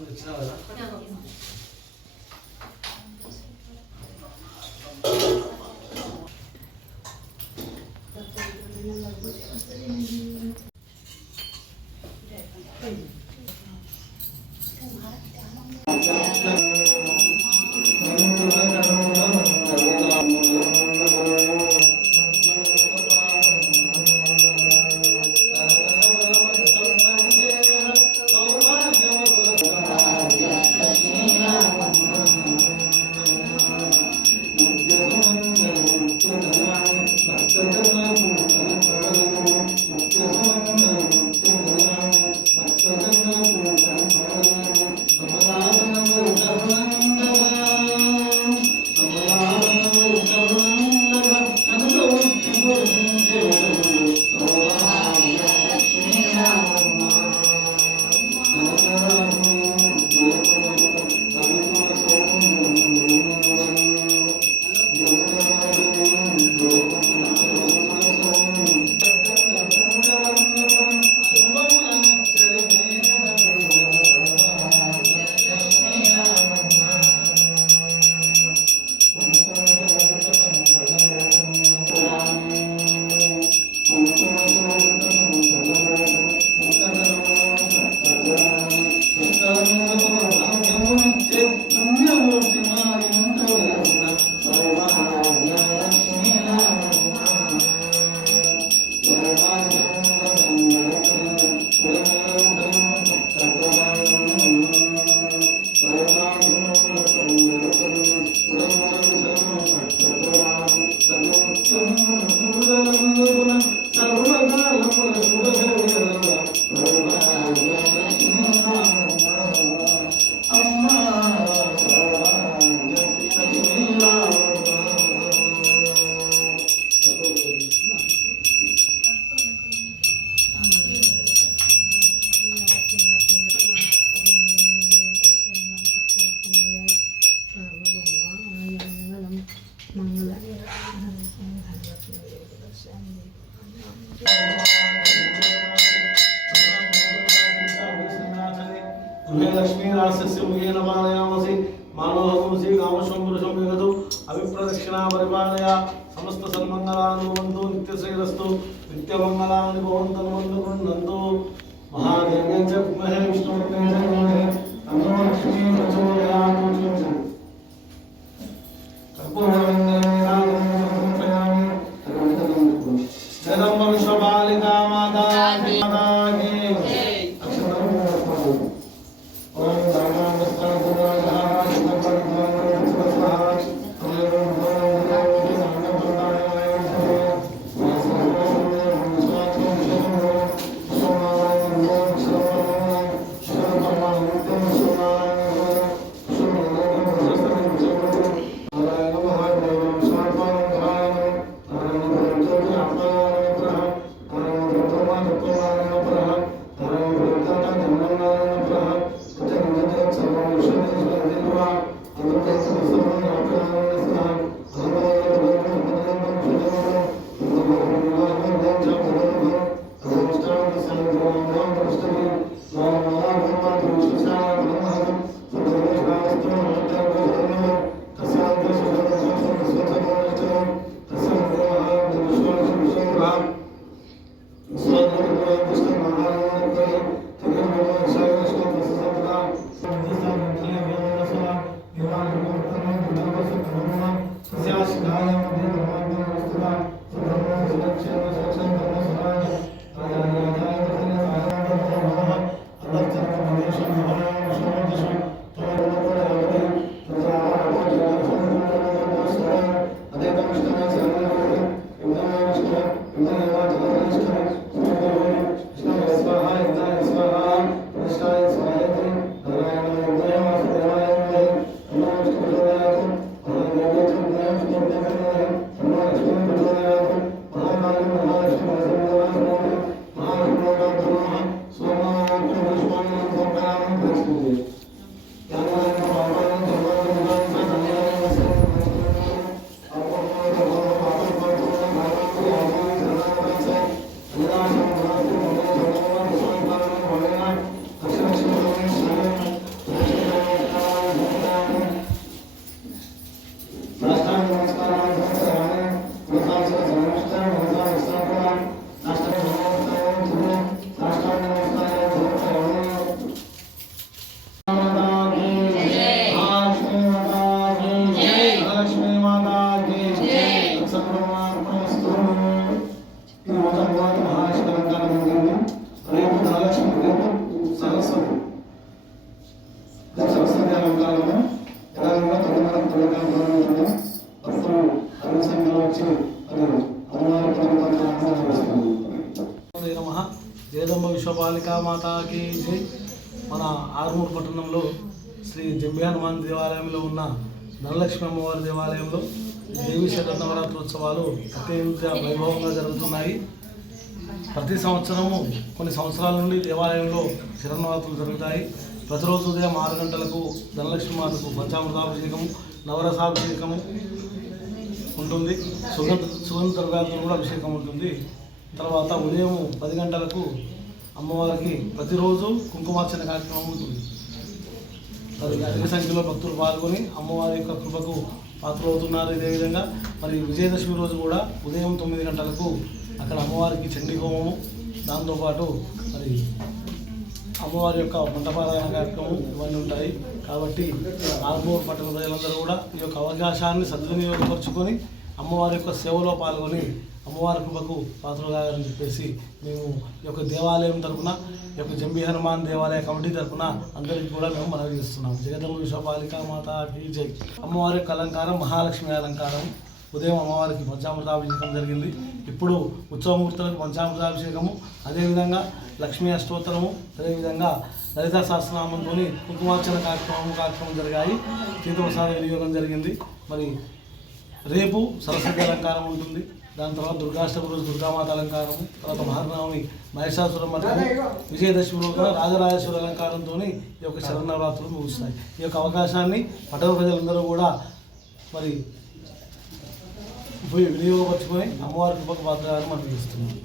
3분 지나가나? 그냥 가 గృహే లక్ష్మీరాసస్య ముఖేన పాలయామసి మానవహంసి కామశం పురుషం విగదు అవిప్రదక్షిణా పరిపాలయ సమస్త సన్మంగళాను భవంతు నిత్యశ్రీరస్తు నిత్యమంగళాని భవంతు వంతు గృహంతు చ బాలిక అలంకారము అన్ని సంఖ్యలో వచ్చి అమ్మవారి విశ్వపాలికా మాతాకి మన ఆరుమూరు పట్టణంలో శ్రీ జంబి హనుమాన్ దేవాలయంలో ఉన్న ధనలక్ష్మి అమ్మవారి దేవాలయంలో దేవి శరన్నవరాత్రోత్సవాలు అత్యంత వైభవంగా జరుగుతున్నాయి. ప్రతి సంవత్సరము కొన్ని సంవత్సరాల నుండి దేవాలయంలో శరణవరాత్రులు జరుగుతాయి. ప్రతిరోజు ఉదయం ఆరు గంటలకు ధనలక్ష్మి మాతకు పంచామృతాభిషేకము నవరసాభిషేకము ఉంటుంది. సుగంధ సుగంధ ద్రవ్యాలతో కూడా అభిషేకం ఉంటుంది. తర్వాత ఉదయం పది గంటలకు అమ్మవారికి ప్రతిరోజు కుంకుమార్చన కార్యక్రమం ఉంటుంది. మరి అధిక సంఖ్యలో భక్తులు పాల్గొని అమ్మవారి యొక్క కృపకు పాత్రవుతున్నారు ఇదే విధంగా. మరి విజయదశమి రోజు కూడా ఉదయం తొమ్మిది గంటలకు అక్కడ అమ్మవారికి చండీ హోమము. దాంతోపాటు మరి అమ్మవారి యొక్క మంటపారాయణ కార్యక్రమం ఇవన్నీ ఉంటాయి. కాబట్టి ఆర్మూర్ పట్టణ ప్రజలందరూ కూడా ఈ యొక్క అవకాశాన్ని సద్వినియోగపరుచుకొని అమ్మవారి యొక్క సేవలో పాల్గొని అమ్మవారి కృపకు పాత్రగారని చెప్పేసి మేము ఈ యొక్క దేవాలయం తరపున ఈ యొక్క జంబి హనుమాన్ దేవాలయ కమిటీ తరపున అందరికీ కూడా మేము మనవి చేస్తున్నాం. జగదంబ విశ్వపాలిక మాత జై. అమ్మవారి యొక్క అలంకారం మహాలక్ష్మి అలంకారం. ఉదయం అమ్మవారికి పంచామృతాభిషేకం జరిగింది. ఇప్పుడు ఉత్సవమూర్తులకు పంచామృతాభిషేకము. అదేవిధంగా లక్ష్మీ అష్టోత్తరము. అదేవిధంగా లలిత సహస్రనామంతో కుంకుమార్చన కార్యక్రమం కార్యక్రమం జరిగాయి. తీర్థప్రసాద వినియోగం జరిగింది. మరి రేపు సరస్వతి అలంకారం ఉంటుంది. దాని తర్వాత దుర్గాష్టమి రోజు దుర్గామాత అలంకారము తర్వాత మహానవమి మహిషాసురం మఠము విజయదశమి రోజున రాజరాజేశ్వర అలంకారంతో ఈ యొక్క శరణవరాత్రులు ముగుస్తాయి. ఈ యొక్క అవకాశాన్ని పట్టణ ప్రజలందరూ కూడా మరి ఉపయోగ వినియోగపరచుకొని అమ్మవారి కృపకు పాత్రగా మనం ఇస్తున్నాం